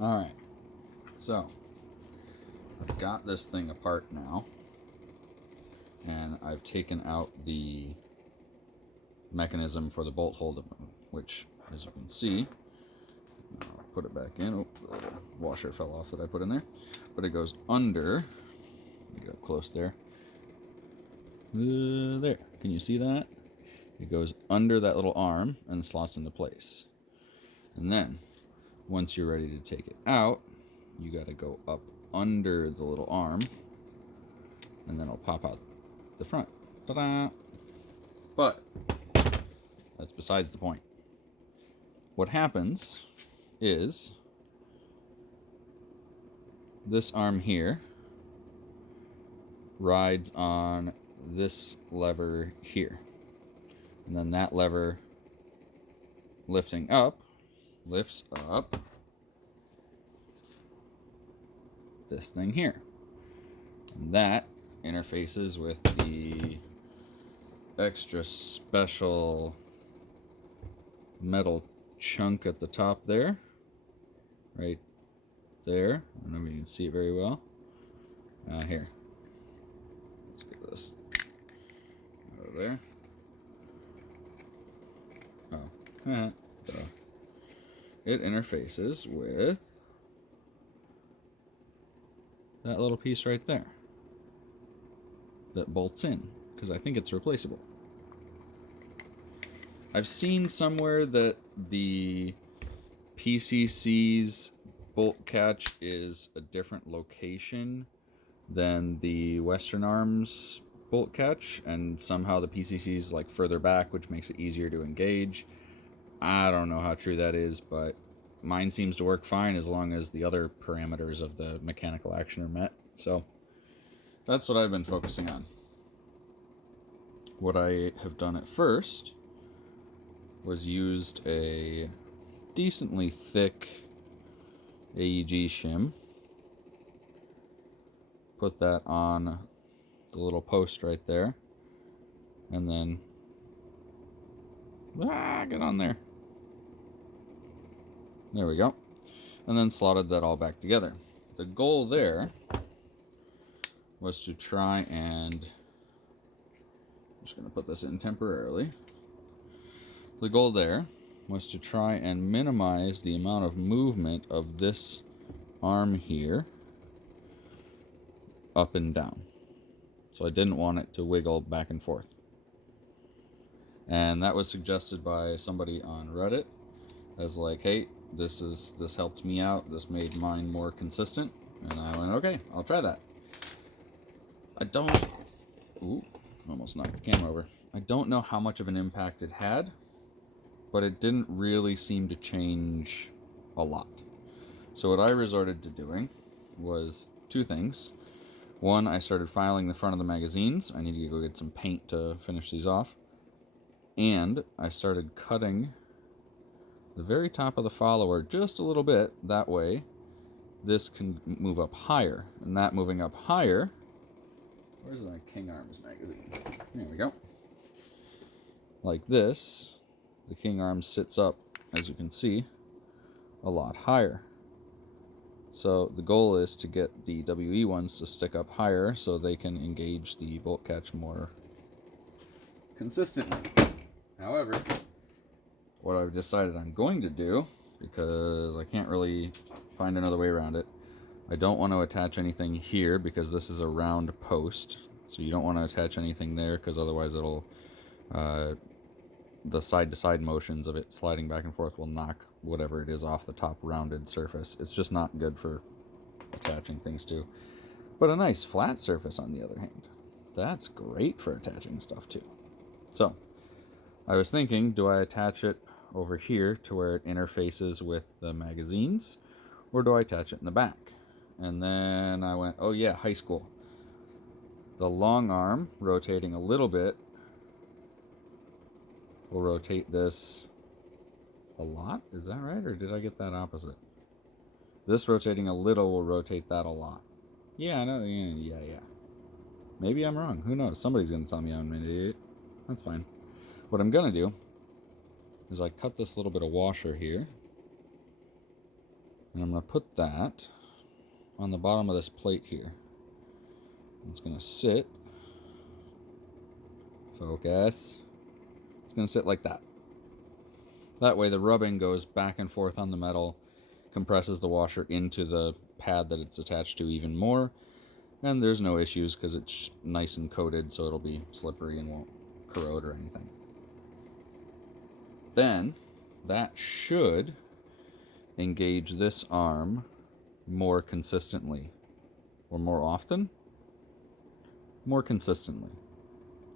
Alright, so I've got this thing apart now, and I've taken out the mechanism for the bolt hold, which, as you can see, I'll put it back in. Oh, the washer fell off that I put in there, but it goes under. Let me go close there. There, can you see that? It goes under that little arm and slots into place. And then, once you're ready to take it out, you got to go up under the little arm, and then it'll pop out the front. Ta-da! But that's besides the point. What happens is this arm here rides on this lever here, and then that lever lifts up this thing here, and that interfaces with the extra special metal chunk at the top there, right there. I don't know if you can see it very well. Here, let's get this out of there. Oh, it interfaces with that little piece right there that bolts in, because I think it's replaceable. I've seen somewhere that the PCC's bolt catch is a different location than the Western Arms bolt catch, and somehow the PCC's like further back, which makes it easier to engage. I don't know how true that is, but mine seems to work fine as long as the other parameters of the mechanical action are met. So that's what I've been focusing on. What I have done at first was used a decently thick AEG shim, put that on the little post right there, and then get on there. There we go. And then slotted that all back together. The goal there was to try and, I'm just going to put this in temporarily. The goal there was to try and minimize the amount of movement of this arm here up and down. So I didn't want it to wiggle back and forth. And that was suggested by somebody on Reddit as like, hey, this helped me out, this made mine more consistent. And I went, okay, I'll try that. Almost knocked the camera over. I don't know how much of an impact it had, but it didn't really seem to change a lot. So what I resorted to doing was two things. One, I started filing the front of the magazines. I need to go get some paint to finish these off. And I started cutting the very top of the follower just a little bit. That way, this can move up higher. And that moving up higher... Where's my King Arms magazine? There we go. Like this, the King Arms sits up, as you can see, a lot higher. So the goal is to get the WE ones to stick up higher so they can engage the bolt catch more consistently. However, what I've decided I'm going to do, because I can't really find another way around it, I don't want to attach anything here because this is a round post. So you don't want to attach anything there because otherwise it'll, the side-to-side motions of it sliding back and forth will knock whatever it is off the top rounded surface. It's just not good for attaching things to. But a nice flat surface, on the other hand, that's great for attaching stuff to. So I was thinking, do I attach it over here to where it interfaces with the magazines, or do I attach it in the back? And then I went, oh yeah, high school. The long arm rotating a little bit will rotate this a lot. Is that right? Or did I get that opposite? This rotating a little will rotate that a lot. Yeah, I know. Yeah. Maybe I'm wrong. Who knows? Somebody's going to tell me I'm an idiot. That's fine. What I'm going to do is I cut this little bit of washer here. And I'm going to put that on the bottom of this plate here. It's going to sit. Focus. It's going to sit like that. That way the rubbing goes back and forth on the metal, compresses the washer into the pad that it's attached to even more, and there's no issues because it's nice and coated, so it'll be slippery and won't corrode or anything. Then that should engage this arm more consistently, or more often. More consistently.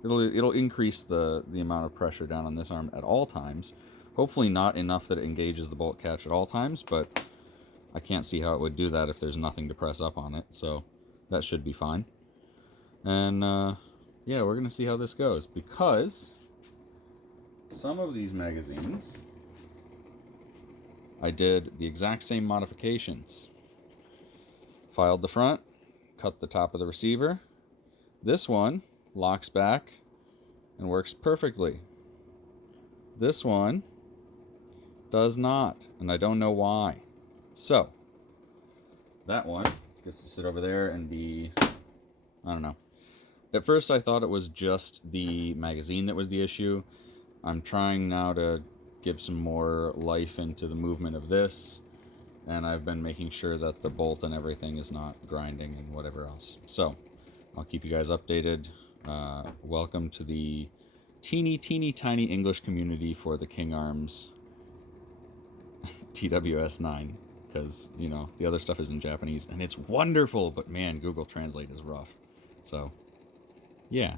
It'll increase the amount of pressure down on this arm at all times. Hopefully not enough that it engages the bolt catch at all times, but I can't see how it would do that if there's nothing to press up on it, so that should be fine. And yeah, we're going to see how this goes, because some of these magazines I did the exact same modifications. Filed the front, cut the top of the receiver. This one locks back and works perfectly. This one does not, and I don't know why. So, that one gets to sit over there and be, I don't know. At first I thought it was just the magazine that was the issue. I'm trying now to give some more life into the movement of this, and I've been making sure that the bolt and everything is not grinding and whatever else. So, I'll keep you guys updated. Welcome to the teeny tiny English community for the King Arms TWS-9, because, you know, the other stuff is in Japanese, and it's wonderful, but man, Google Translate is rough. So, yeah.